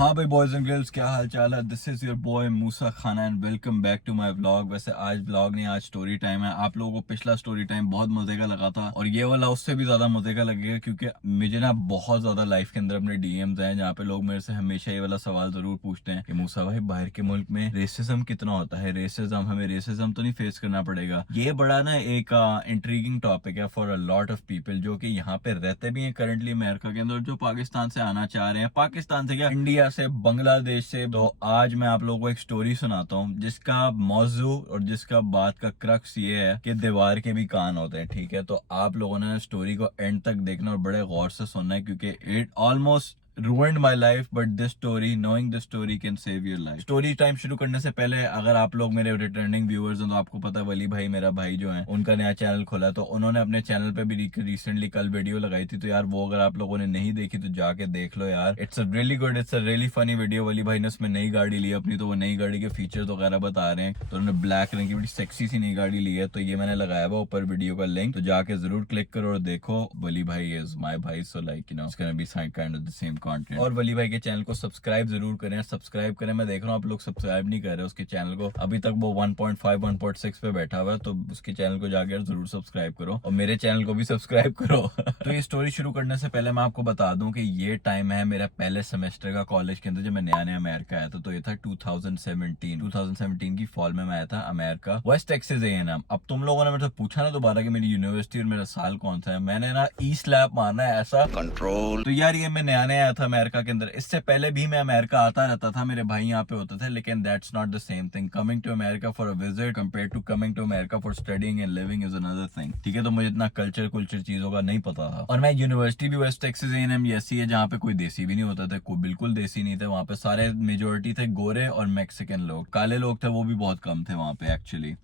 हाँ भाई boys and girls, क्या हाल चाल है। This is your boy Musa Khan and welcome back to my vlog. वैसे आज व्लॉग नहीं, आज स्टोरी टाइम है। आप लोगों को पिछला स्टोरी टाइम बहुत मजे का लगा था और ये वाला उससे भी ज्यादा मजे का लगेगा, क्योंकि मुझे ना बहुत ज्यादा लाइफ के अंदर अपने डीएम्स हैं जहाँ पे लोग मेरे से हमेशा ये वाला सवाल जरूर पूछते हैं कि मूसा भाई बाहर के मुल्क में रेसिज्म कितना होता है, हमें रेसिज्म तो नहीं फेस करना पड़ेगा। ये बड़ा ना एक इंट्रीगिंग टॉपिक है for a lot of people जो कि यहाँ पे रहते भी हैं करंटली अमेरिका के अंदर, जो पाकिस्तान से आना चाह रहे हैं, पाकिस्तान से क्या इंडिया से, बांग्लादेश से। तो आज मैं आप लोगों को एक स्टोरी सुनाता हूँ जिसका मौजू और जिसका बात का क्रक्स ये है कि दीवार के भी कान होते हैं। ठीक है, तो आप लोगों ने स्टोरी को एंड तक देखना और बड़े गौर से सुनना है, क्योंकि it almost ruined my life, but this story, knowing this story can save your life. Story time शुरू करने से पहले अगर आप लोग मेरे रिटर्निंग व्यूअर्स हैं तो आपको पता है वली भाई, मेरा भाई जो है, उनका नया चैनल खोला, तो उन्होंने अपने चैनल पे भी रिसेंटली कल वीडियो लगाई थी। तो यार वो अगर आप लोगों ने नहीं देखी तो जाके देख लो यार। It's a really good, it's a really funny video. Wali भाई ने उसमें नई गाड़ी ली अपनी, तो वो नई गाड़ी के फीचर्स वगैरह बता रहे हैं। तो उन्होंने ब्लैक रंग की बड़ी सेक्सी सी नई गाड़ी ली है, तो ये मैंने लगाया हुआ ऊपर वीडियो का लिंक, तो जाके जरूर क्लिक करो और देखो। वली भाई इज माय भाई, so like you know it's gonna be kind of the same content. और वली भाई के चैनल को सब्सक्राइब जरूर करें, सब्सक्राइब करें। मैं देख रहा हूँ आप लोग सब्सक्राइब नहीं कर रहे उसके चैनल को, अभी तक वो 1.5 1.6 पे बैठा हुआ है, तो उसके चैनल को जाकर जरूर सब्सक्राइब करो और मेरे चैनल को भी सब्सक्राइब करो। तो ये स्टोरी शुरू करने से पहले मैं आपको बता दूं कि ये टाइम है मेरा पहले सेमेस्टर का कॉलेज के अंदर, जब मैं नया नया अमेरिका आया था। तो ये था 2017 की फॉल में मैं आया था अमेरिका, वेस्ट टेक्सास A&M। अब तुम लोगों ने मेरे से पूछा ना दोबारा कि मेरी यूनिवर्सिटी और मेरा साल कौन सा है, मैंने ना ईस्ट लैब मारना है ऐसा कंट्रोल। तो यार ये मैं नया नया आया था अमेरिका के अंदर, इससे पहले भी मैं अमेरिका आता रहता था, मेरे भाई यहाँ पे होते थे, लेकिन that's not the same thing. Coming to America for a visit compare to coming to America for studying and living is another thing. ठीक है, तो मुझे इतना कल्चर चीजों का नहीं पता था। और मैं यूनिवर्सिटी भी वेस्ट टेक्सास A&M ऐसी है जहाँ पे कोई देसी भी नहीं होता था, कोई बिल्कुल देसी नहीं थे वहाँ पे। सारे मेजोरिटी थे गोरे और मैक्सिकन लोग, काले लोग थे वो भी बहुत कम थे वहाँ पे एक्चुअली।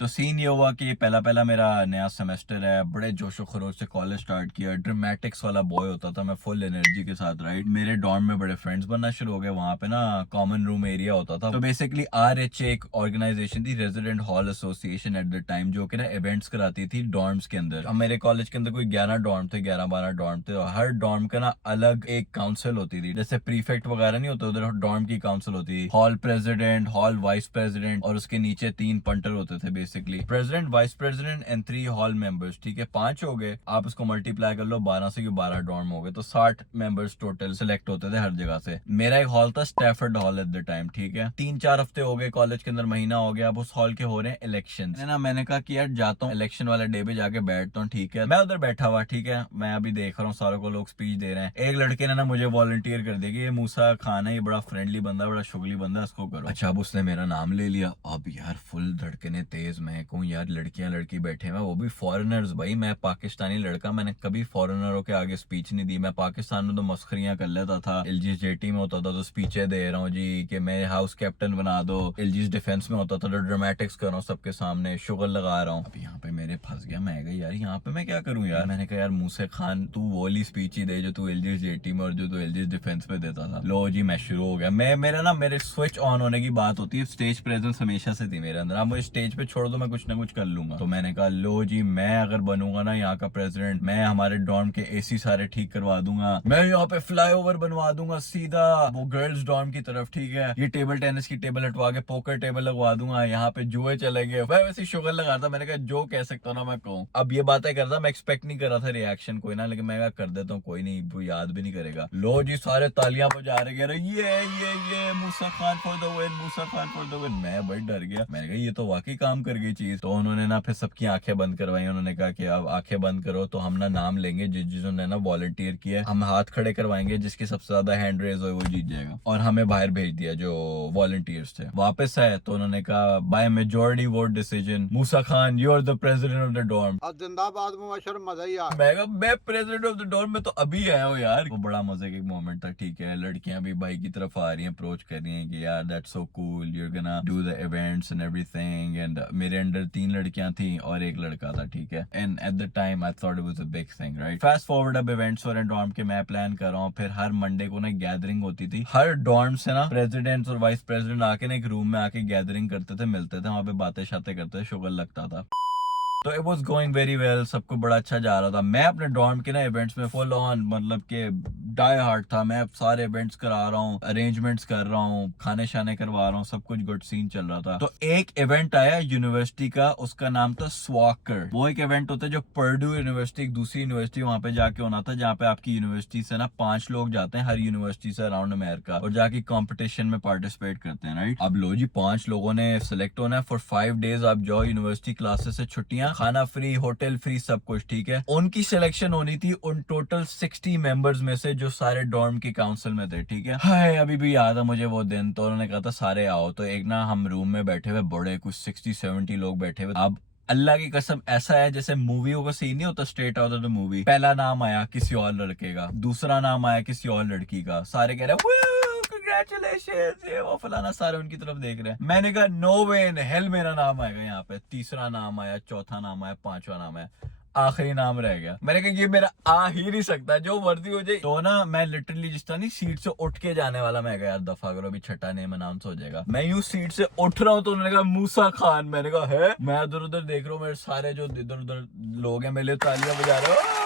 तो सीन ये हुआ कि पहला पहला मेरा नया सेमेस्टर है, बड़े जोशो खरोश से कॉलेज स्टार्ट किया। ड्रामेटिक्स वाला बॉय होता था मैं, फुल एनर्जी के साथ, राइट। मेरे डॉर्म में बड़े फ्रेंड्स बनना शुरू हो गए। वहां पे ना कॉमन रूम एरिया होता था। तो बेसिकली RH एक ऑर्गेनाइजेशन थी, resident hall association eight the time, जो कि ना इवेंट्स कराती थी डॉर्म्स के अंदर। अब मेरे कॉलेज के अंदर कोई 11 डॉर्म थे, 11-12 डॉर्म थे, और हर डॉर्म का ना अलग एक काउंसिल होती थी। जैसे प्रीफेक्ट वगैरह नहीं होते, उधर डॉर्म की काउंसिल होती थी, hall president, hall vice president, और उसके नीचे 3 पंटर होते थे basically, president, vice president and 3 hall members. ठीक है, 5 हो गए, आप उसको मल्टीप्लाई कर लो, 12 से 12 डॉर्म हो गए, तो 60 मेंबर्स टोटल सिलेक्ट होते थे हर जगह से। मेरा एक हॉल था Stafford hall eight the time. ठीक है, 3-4 हफ्ते हो गए कॉलेज के अंदर, महीना हो गया, अब उस हॉल के हो रहे हैं इलेक्शन। मैंने कहा कि यार जाता हूँ इलेक्शन वाले डे पे जाके बैठता हूँ। ठीक है, मैं उधर बैठा हुआ, ठीक है, मैं अभी देख रहा हूँ सारों को लोग स्पीच दे रहे हैं। एक लड़के ने ना मुझे वॉलंटियर कर दिया कि ये मूसा खान है, ये बड़ा फ्रेंडली बंदा, बड़ा शुगली बंदा, इसको करो। अच्छा, अब उसने मेरा नाम ले लिया। अब यार फुल धड़कने तेज, मैं कहूँ यार लड़कियां लड़की बैठे हैं, वो भी फॉरेनर्स। भाई मैं पाकिस्तानी लड़का, मैंने कभी फॉरेनरों के आगे स्पीच नहीं दी। मैं पाकिस्तान में तो मस्खरियां कर लेता था, LGS JT में होता था तो स्पीचें दे रहा हूँ जी कि मैं हाउस कैप्टन बना दो। LGS डिफेंस में होता था तो ड्रामेटिक्स कर रहा हूँ सबके सामने, शुगर लगा रहा हूँ। अब यहाँ पे मेरे फंस गया, मैं गई यार यहाँ पे मैं क्या करूँ यार। मैंने कहा यार मूसा खान, तू वो वाली स्पीच ही दे जो तू LGS JT में और जो तू LGS डिफेंस में देता था। लो जी, मैं शुरू हो गया। मेरे स्विच ऑन होने की बात होती है, स्टेज प्रेजेंस हमेशा से थी मेरे अंदर। आप मुझे स्टेज पे छोड़ दो, मैं कुछ ना कुछ कर लूंगा। तो मैंने कहा लो जी, मैं अगर बनूंगा ना यहाँ का प्रेसिडेंट, मैं हमारे डॉर्म के AC सारे ठीक करवा दूंगा, मैं यहाँ पे फ्लाईओवर बनवा दूंगा सीधा वो गर्ल्स डॉर्म की तरफ। ठीक है, ये टेबल टेनिस की टेबल हटवा के पोकर टेबल लगवा दूंगा, यहाँ पे जुए चलेंगे। मैं वैसे शुगर लगा रहा था, मैंने कहा जो कह सकता हूँ ना मैं कहूँ। अब ये बातें कर रहा, मैं एक्सपेक्ट नहीं कर रहा था रिएक्शन कोई ना, लेकिन मैं कर देता हूँ, कोई नहीं, वो याद भी नहीं करेगा। लो जी, सारे तालियां बजा रहे, ये Moosa Khan for the win, Moosa Khan for the win. मैं बड़ी डर गया, मैंने कहा ये तो वाकई काम कर गई चीज। तो उन्होंने ना फिर सबकी आंखें बंद करवाई, उन्होंने कहा कि अब आंखें बंद करो, तो हम ना नाम लेंगे जिन्होंने ना वॉलंटियर किया, हम हाथ खड़े करवाएंगे, जिसकी सबसे ज्यादा हैंड रेज हो वो जीत जाएगा। और हमें बाहर भेज दिया जो वॉलंटियर्स थे। वापस आए तो उन्होंने कहा by majority vote decision, Musa Khan you are the president of the dorm. अब जिंदाबाद मुबशर मजा ही आ मैं प्रेसिडेंट ऑफ द डॉर्म में तो अभी आया हूँ यार। वो बड़ा मजे का मोमेंट था। ठीक है, लड़कियां भी भाई की तरफ आ रही हैं, अप्रोच कर रही हैं कि यार that's so cool, you are gonna do the events and everything. And मेरे अंडर 3 लड़कियां थी और एक लड़का था। ठीक है, and at the time I thought it was a big thing, right. Fast forward, अब इवेंट्स हो रहे हैं डॉर्म के, मैं प्लान कर रहा हूँ। फिर हर मंडे को ना गैदरिंग होती थी, हर डॉर्म से ना प्रेसिडेंट और वाइस प्रेसिडेंट आके ना एक रूम में आके गैदरिंग करते थे, मिलते थे, वहां पे बातें शातें करते थे, शुगर लगता था। तो it was going very well, सब कुछ बड़ा अच्छा जा रहा था। मैं अपने डॉर्म के ना इवेंट्स में फुल ऑन मतलब के डाई हार्ड था। मैं सारे इवेंट्स करा रहा हूँ, अरेंजमेंट्स कर रहा हूँ, खाने शाने करवा रहा हूँ, सब कुछ गुड सीन चल रहा था। तो एक इवेंट आया यूनिवर्सिटी का, उसका नाम था स्वाकर। वो एक इवेंट होता है जो पर्ड्यू यूनिवर्सिटी, एक दूसरी यूनिवर्सिटी, वहां पे जाके होना था, जहाँ पे आपकी यूनिवर्सिटी से ना 5 लोग जाते हैं हर यूनिवर्सिटी से अराउंड अमेरिका, और जाके कंपटीशन में पार्टिसिपेट करते हैं, राइट। अब लो जी 5 लोगों ने सिलेक्ट होना है फॉर 5 डेज। आप जाओ यूनिवर्सिटी क्लासेस से छुट्टियां, खाना फ्री, होटल फ्री, सब कुछ ठीक है। उनकी सिलेक्शन होनी थी उन टोटल 60 मेंबर्स में से जो सारे डॉर्म की काउंसिल में थे, ठीक है। हाय अभी भी याद है मुझे वो दिन। तो उन्होंने कहा था सारे आओ, तो एक ना हम रूम में बैठे हुए बड़े कुछ 60-70 लोग बैठे हुए। अब अल्लाह की कसम ऐसा है जैसे मूवियों का सीन नहीं होता, straight out of the movie. पहला नाम आया किसी और लड़के का, दूसरा नाम आया किसी और लड़की का, सारे कह रहे हैं कांग्रेचुलेशंस, ये वो फलाना, सारे उनकी तरफ देख रहे हैं। मैंने कहा नो वे इन हेल मेरा नाम आएगा यहाँ पे। तीसरा नाम आया, चौथा नाम आया, पांचवा नाम आया, आखिरी नाम रह गया। मैंने कहा ये मेरा आ ही नहीं सकता, जो वर्दी हो जाए। तो ना मैं लिटरली जिस तरह नहीं सीट से उठ के जाने वाला, मैं कहा यार दफा करो, अभी छठा नेम अनाउंस हो जाएगा। मैं यूं सीट से उठ रहा हूँ तो उन्होंने कहा मूसा खान। मैंने कहा है, मैं इधर उधर देख रहा हूँ, मेरे सारे जो इधर उधर लोग हैं मेरे लिए तालियां बजा रहे हो।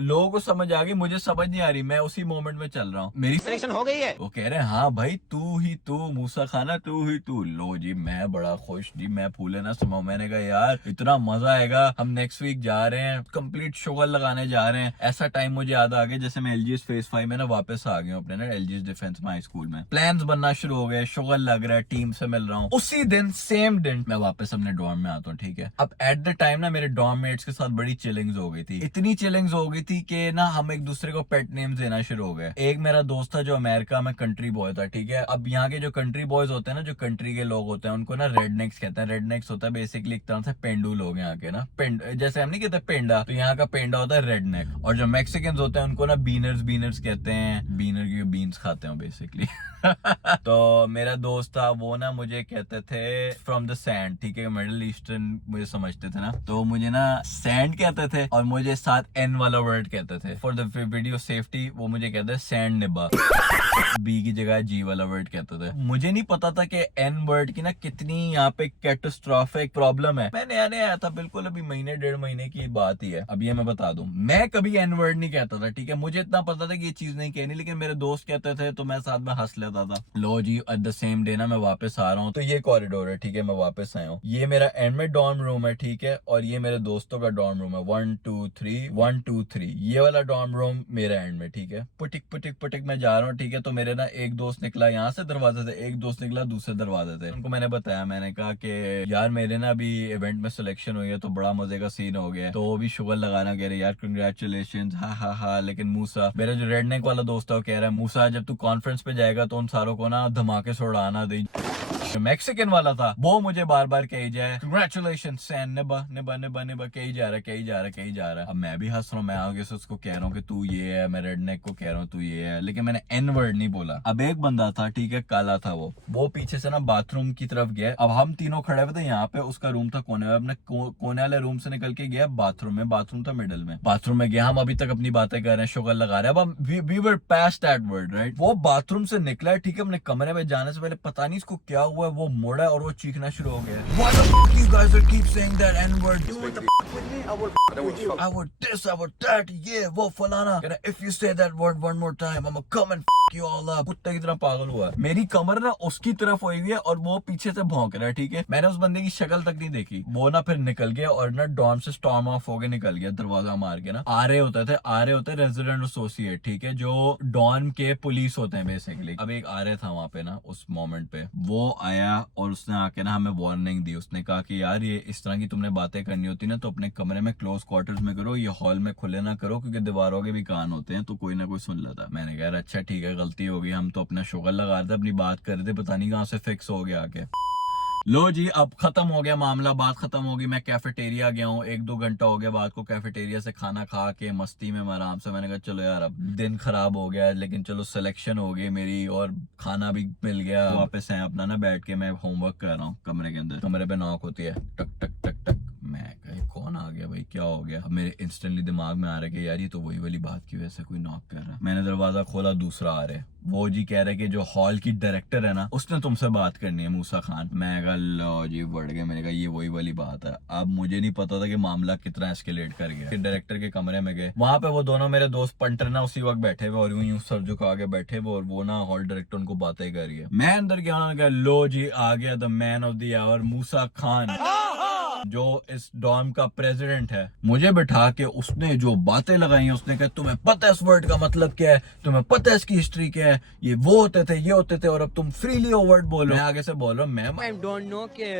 लोगों को समझ आ गई, मुझे समझ नहीं आ रही, मैं उसी मोमेंट में चल रहा हूँ। मेरी सिलेक्शन हो गई है। वो कह रहे हैं हाँ भाई तू ही तू, मूसा खाना तू ही तू। लो जी मैं बड़ा खुश जी, मैं फूले ना समाऊं। मैंने कहा यार इतना मजा आएगा, हम नेक्स्ट वीक जा रहे हैं, कंप्लीट शुगर लगाने जा रहे हैं। ऐसा टाइम मुझे याद आ गया जैसे मैं एलजीएस फेज 5 में ना वापस आ गया हूँ अपने ना एलजीएस डिफेंस हाई स्कूल में। प्लान्स बनना शुरू हो गए, शुगर लग रहा है, टीम से मिल रहा हूँ। उसी दिन सेम दिन मैं वापस अपने डॉर्म में आता हूँ, ठीक है। अब एट द टाइम ना मेरे डॉर्म मेट्स के साथ बड़ी चिलिंग्स हो गई थी, इतनी चिलिंग्स हो गई थी कि ना हम एक दूसरे को पेट नेम्स देना शुरू हो गए। एक मेरा दोस्त था जो अमेरिका में कंट्री बॉय था, ठीक है। अब यहाँ के जो कंट्री बॉयज होते हैं ना, जो कंट्री के लोग होते हैं, उनको ना रेडनेक्स कहते हैं। रेडनेक्स होता है बेसिकली एक तरह से पेंडू लोग यहाँ के ना, जैसे हम नहीं कहते पेंडा, तो यहाँ का पेंडा होता है रेडनेक। और जो मैक्सिकन होते हैं उनको ना बीनर्स कहते हैं। बीनर की बीन्स खाते हैं बेसिकली। तो मेरा दोस्त था वो ना मुझे कहते थे फ्रॉम द सैंड, ठीक है, मिडिल ईस्टर्न मुझे समझते थे ना, तो मुझे ना सैंड कहते थे और मुझे साथ एन वाला वर्ड कहते थे। फॉर द वीडियो सेफ्टी वो मुझे कहते हैं सैंड निब्बा। बी की जगह जी वाला वर्ड कहते थे। मुझे नहीं पता था कि एन वर्ड की ना कितनी यहाँ पे कैटास्ट्रोफिक प्रॉब्लम है। मैं नया नया आया था, बिल्कुल अभी महीने 1.5 महीने की बात ही है। अब ये मैं बता दूं, मैं कभी एन वर्ड नहीं कहता था, ठीक है। मुझे इतना पता था कि ये चीज नहीं कहनी, लेकिन मेरे दोस्त कहते थे तो मैं साथ में हंस लेता था। लो जी एट द सेम डे ना मैं वापस आ रहा हूँ, तो ये कॉरिडोर है, ठीक है, मैं वापस आया हूँ। ये मेरा एंड में डॉर्म रूम है, ठीक है, और ये मेरे दोस्तों का डॉर्म रूम है। 1 2 3 1 2 3 ये वाला डॉर्म रूम मेरा एंड में, ठीक है। पुटिक पुटिक पुटिक मैं जा रहा हूँ, ठीक है। तो मेरे ना एक दोस्त निकला यहाँ से दरवाजे से, एक दोस्त निकला दूसरे दरवाजे से। उनको मैंने बताया, मैंने कहा कि यार मेरे ना अभी इवेंट में सिलेक्शन हुई है, तो बड़ा मजे का सीन हो गया। तो वो भी शुगर लगाना कह रहे यार कंग्रेचुलेशन, हा हा हा। लेकिन मूसा मेरा जो रेडनेक वाला दोस्त है वो कह रहा है मूसा जब तू कॉन्फ्रेंस पे जाएगा तो उन सारों को ना धमाके से उड़ाना दे। जो मैक्सिकन वाला था वो मुझे बार बार कही जाए कंग्रेचुलेशन सैन, निबा निबा निबा निबा, कही जा रहा है। अब मैं भी हंस रहा हूँ, मैं आगे से उसको कह रहा हूँ कि तू ये है, मैं रेडनेक को कह रहा हूँ तू ये है, लेकिन मैंने एन वर्ड नहीं बोला। अब एक बंदा था, ठीक है, काला था, वो पीछे से ना बाथरूम की तरफ गया। अब हम तीनों खड़े हुए थे यहाँ पे, उसका रूम था कोने में, अपने कोने वाले रूम से निकल के गया बाथरूम में। बाथरूम था मिडल में, बाथरूम में गया। हम अभी तक अपनी बातें कर रहे हैं, शुगर लगा रहे हैं। अब we were past that word, right. वो बाथरूम से निकला है, ठीक है, अपने कमरे में जाने से पहले पता नहीं इसको क्या हुआ है, वो मुड़ा और वो चीखना शुरू हो गया। Why the fuck you guys are keep saying that N-word? You want to f with me? I would this, I would that, yeah, वो फलाना। If you say that word one more time, I'm gonna come and f you all up। कुत्ते की तरह पागल हुआ। मेरी कमर ना उसकी तरफ हुई हुई है और वो पीछे से भौंक रहा है, ठीक है। मैंने उस बंदे की शक्ल तक नहीं देखी। वो ना फिर निकल गया और ना डॉर्म से स्टॉर्म ऑफ होके निकल गया, दरवाजा मार के ना। आ रहे होते रेजिडेंट एसोसिएट, ठीक है, जो डॉर्म के पुलिस होते हैं बेसिकली। अब एक आ रहे था वहां पे ना उस मोमेंट पे, वो आया और उसने आके ना हमें वार्निंग दी। उसने कहा कि यार ये इस तरह की तुमने बातें करनी होती ना तो अपने कमरे में क्लोज क्वार्टर्स में करो, ये हॉल में खुले ना करो, क्योंकि दीवारों के भी कान होते हैं, तो कोई ना कोई सुन लेता। मैंने कहा यार अच्छा ठीक है, गलती हो गई, हम तो अपना शुगर लगा रहे थे, अपनी बात कर रहे थे, पता नहीं कहां से फिक्स हो गया आके। लो जी अब खत्म हो गया मामला, बात खत्म होगी। मैं कैफेटेरिया गया हूँ, 1-2 घंटा हो गया बात को। कैफेटेरिया से खाना खा के मस्ती में मैं आराम से, मैंने कहा चलो यार अब दिन खराब हो गया, लेकिन चलो सिलेक्शन हो गई मेरी और खाना भी मिल गया। वापस है अपना ना बैठ के मैं होमवर्क कर रहा हूँ कमरे के अंदर। कमरे पे नॉक होती है, टक टक टक टक। मैं कौन आ गया भाई, क्या हो गया। अब मेरे इंस्टेंटली दिमाग में आ रहा है कि यार ये तो वही वाली बात की वजह से कोई नॉक कर रहा है। मैंने दरवाजा खोला, दूसरा आ रहा है। वो जी कह रहे कि जो हॉल की डायरेक्टर है ना, उसने तुमसे बात करनी है, मूसा खान। मैं कहा लो जी बढ़ गया। मैंने कहा ये वही वाली बात है। अब मुझे नहीं पता था कि मामला कितना एस्केलेट कर गया। डायरेक्टर के कमरे में गए, वहां पे वो दोनों मेरे दोस्त पंटर ना उसी वक्त बैठे हुए और यूं सर झुका के बैठे हुए, और वो ना हॉल डायरेक्टर उनको बातें कर रही है। मैं अंदर गया, उन्होंने कहा लो जी आ गया the man of the hour, Moosa Khan, जो इस डॉम का प्रेसिडेंट है। मुझे बैठा के उसने जो बातें लगाई हैं, उसने कहा तुम्हें पता है इस वर्ड का मतलब क्या है, तुम्हें पता है इसकी हिस्ट्री क्या है, ये वो होते थे, ये होते थे, और अब तुम फ्रीली वो वर्ड बोलो। मैं आगे से बोल रहा हूँ, मैम आई डोंट नो कि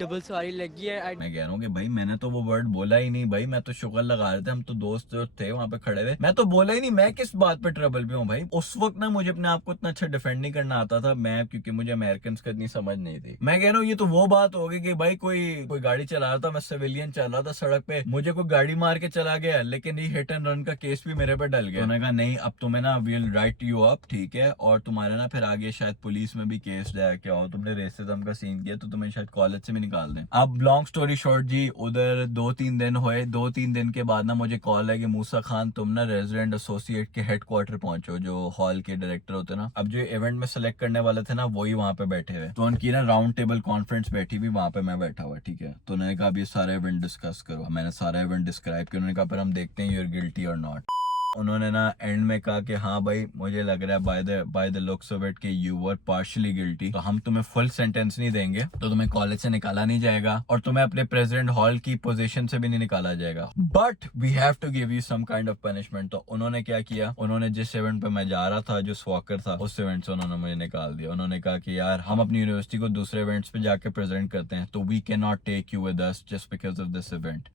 डबल सॉरी लगी है। मैं कह रहा हूँ कि भाई मैंने तो वो वर्ड बोला ही नहीं भाई, मैं तो शुगर लगा रहे थे, हम तो दोस्त जो थे वहां पे खड़े हुए, मैं तो बोला ही नहीं। मैं किस बात पे ट्रबल पे हूँ भाई। उस वक्त ना मुझे अपने आप को इतना अच्छा डिफेंड नहीं करना आता था मैं, क्योंकि मुझे अमेरिकन का इतनी समझ नहीं थी। मैं कह रहा हूँ ये तो वो बात हो गई कि भाई कोई गाड़ी चला रहा था, मैं सिविलियन चल रहा था सड़क पे, मुझे कोई गाड़ी मार के चला गया, लेकिन ये हिट एंड रन का केस भी मेरे पे डल गया। उन्होंने कहा नहीं अब तुम्हें ना विल राइट यू अप, ठीक है, और तुम्हारा ना फिर आगे शायद पुलिस में भी केस जाए, क्या हो तुमने रेसिज्म का सीन किया तो तुम्हें शायद कॉलेज से भी निकाल दें। अब लॉन्ग स्टोरी शॉर्ट जी, उधर 2-3 दिन हुए। 2-3 दिन के बाद ना मुझे कॉल है कि मूसा खान तुम ना रेजिडेंट एसोसिएट के हेडक्वार्टर पहुंचो, जो हॉल के डायरेक्टर होते ना। अब जो इवेंट में सेलेक्ट करने वाले थे ना वही वहां पे बैठे हुए, तो उनकी ना राउंड टेबल कॉन्फ्रेंस बैठी हुई, वहां पे मैं बैठा हुआ, ठीक है। तो उन्होंने कहा अब ये सारा इवेंट डिस्कस करो। मैंने सारा इवेंट डिस्क्राइब किया। उन्होंने कहा फिर हम देखते हैं यू आर गिल्टी और नॉट। उन्होंने ना एंड में कहा कि हाँ भाई मुझे लग रहा है by the looks of it कि यू वर पार्शियली गिल्टी, तो हम तुम्हें फुल सेंटेंस नहीं देंगे, तो तुम्हें कॉलेज से निकाला नहीं जाएगा और तुम्हें अपने प्रेसिडेंट हॉल की पोजीशन से भी नहीं निकाला जाएगा, but we have to give you some kind of punishment. तो उन्होंने क्या किया, उन्होंने जिस इवेंट पे मैं जा रहा था, जो स्वॉकर था, उस इवेंट से उन्होंने मुझे निकाल दिया। उन्होंने कहा कि यार हम अपनी यूनिवर्सिटी को दूसरे इवेंट्स पे जाके प्रेजेंट करते हैं, तो we can not take you with us just because of this event.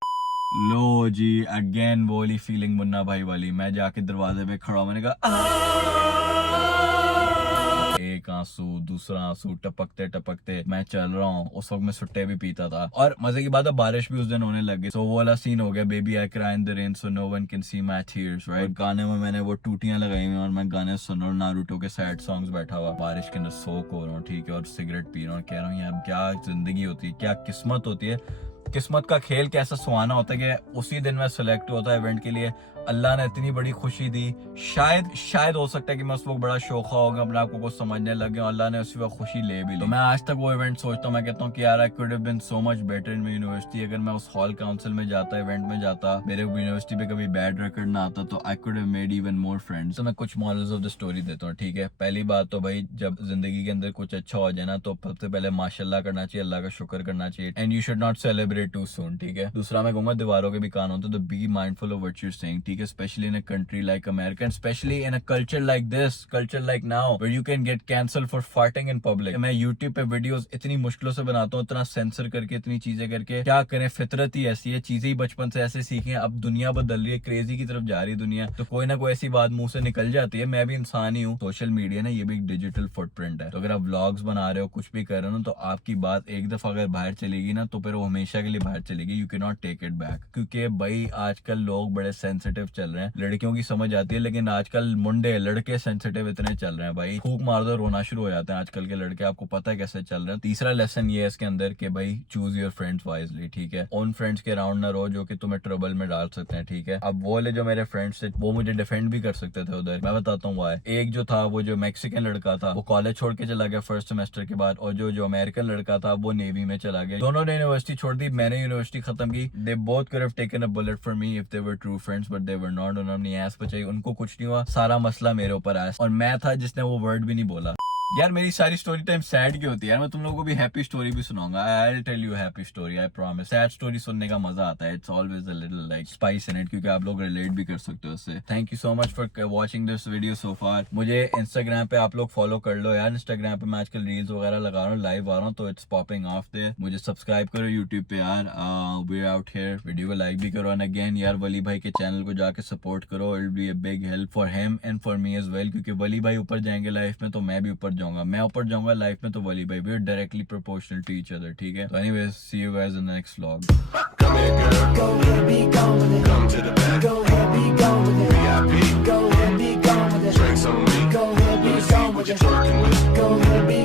लो जी अगेन वो वाली फीलिंग मुन्ना भाई वाली। मैं जाके दरवाजे पे खड़ा, मैंने कहा एक आंसू दूसरा आंसू टपकते टपकते मैं चल रहा हूँ। उस वक्त मैं सुट्टे भी पीता था, और मजे की बात है बारिश भी उस दिन होने लगी। सो वो वाला सीन हो गया, baby I cry in the rain so no one can see my tears, right. गाने में मैंने वो टूटियां लगाई हुई और मैं गाने सुन रहा हूँ, नारुतो के सैड सॉन्ग्स बैठा हुआ, बारिश के अंदर सोक हो रहा हूँ, ठीक है, और सिगरेट पी रहा हूँ। कह रहा हूँ यार क्या जिंदगी होती है, क्या किस्मत होती है, किस्मत का खेल कैसा सुहाना होता है कि उसी दिन मैं सिलेक्ट होता है इवेंट के लिए। अल्लाह ने इतनी बड़ी खुशी दी। शायद हो सकता है कि मैं उस वक्त बड़ा शोखा हो गया, अपने आप को कुछ समझने लग गया, अल्लाह ने उसी वक्त खुशी ले भी ली। तो मैं आज तक वो इवेंट सोचता हूँ, मैं कहता हूँ कि यार I could have been so much better in my university. अगर मैं उस हॉल काउंसिल में जाता, इवेंट में जाता, मेरे यूनिवर्सिटी पे कभी बैड रिकॉर्ड ना आता, तो आई could have made even more friends. तो मैं कुछ मॉरल्स ऑफ द स्टोरी देता हूँ, ठीक है। पहली बात तो भाई जब जिंदगी के अंदर कुछ अच्छा हो जाए ना, तो सबसे पहले माशाल्लाह करना चाहिए, अल्लाह का शुक्र करना चाहिए, and you should not celebrate too soon, ठीक है। दूसरा मैं कहूंगा दीवारों के भी कान होते, तो be mindful of what you are saying, ठीक है, specially in country like America, and especially in a culture like this, culture like now, where you can get cancelled for farting in public. मैं YouTube पे videos इतनी मुश्किलों से बनाता हूँ, इतना सेंसर करके, इतनी चीजें करके, क्या करें, फितरत ही ऐसी है, चीजें ही बचपन से ऐसे सीखें। अब दुनिया बदल रही है, क्रेजी की तरफ जा रही है दुनिया, तो कोई ना कोई ऐसी बात मुंह से निकल जाती है। मैं भी इंसान ही हूँ, सोशल मीडिया ना ये भी एक डिजिटल फुटप्रिंट है। तो अगर आप व्लॉग्स बना रहे हो, कुछ भी कर रहे हो ना, तो आपकी बात एक दफा अगर बाहर चलेगी ना, तो फिर वो हमेशा के लिए बाहर चलेगी। You can not take it back, क्योंकि भाई आजकल लोग बड़े सेंसिटिव चल रहे हैं। लड़कियों की समझ आती है, लेकिन आजकल मुंडे लड़के सेंसिटिव इतने चल रहे हैं भाई, फूक मार दो रोना शुरू हो जाते हैं आजकल के लड़के। आपको पता है कैसे चल रहे हैं। तीसरा लेसन ये है इसके अंदर कि भाई चूज योर फ्रेंड्स वाइजली, ठीक है। उन फ्रेंड्स के अराउंड ना रहो जो कि तुम्हें ट्रबल में डाल सकते हैं, ठीक है। अब वो ले जो मेरे फ्रेंड्स थे, वो मुझे डिफेंड भी कर सकते थे उधर। मैं बताता हूँ वाई। एक जो था, वो जो मैक्सिकन लड़का था, वो कॉलेज छोड़ के चला गया फर्स्ट सेमेस्टर के बाद, और जो अमेरिकन लड़का था वो नेवी में चला गया। दोनों ने यूनिवर्सिटी छोड़ दी, मैंने यूनिवर्सिटी खत्म की। They both could have taken a bullet for me if they were true friends, but they were not. उन्होंने ऐस बचाई, उनको कुछ नहीं हुआ, सारा मसला मेरे ऊपर आया, और मैं था जिसने वो वर्ड भी नहीं बोला। यार मेरी सारी स्टोरी टाइम सैड की होती है यार। मैं तुम लोगों को भी हैप्पी स्टोरी भी सुनाऊंगा। I will tell you happy story, I promise. Sad story सुनने का मजा आता है, it's always a little like spice in it, क्योंकि आप लोग रिलेट भी कर सकते हो उससे। Thank you so much for watching this video so far. मुझे इंस्टाग्राम पे आप लोग फॉलो कर लो यार। इंस्टाग्राम पे मैं आजकल रील्स वगैरह लगा रहा हूँ, लाइव आ रहा हूँ, तो इट्स पॉपिंग ऑफ देयर। मुझे सब्सक्राइब करो यूट्यूब पे यार, we are out here. Video को लाइक भी करो, एंड अगेन यार वली भाई के चैनल को जाके सपोर्ट करो। It will be a big help for him and for me as well, क्योंकि वली भाई ऊपर जाएंगे लाइफ में, तो मैं भी ऊपर जाऊंगा। मैं ऊपर जाऊंगा लाइफ में, तो वली भाई, we are directly proportional to each other, ठीक है। तो anyways, see you guys in the next vlog. Come here, girl. Go ahead, be gone with it. Come to the back. Go ahead, be gone with it. VIP. Go ahead, be gone with it. Drinks on me. Go ahead, be gone with it. Let me see what you're twerking with. Go ahead, be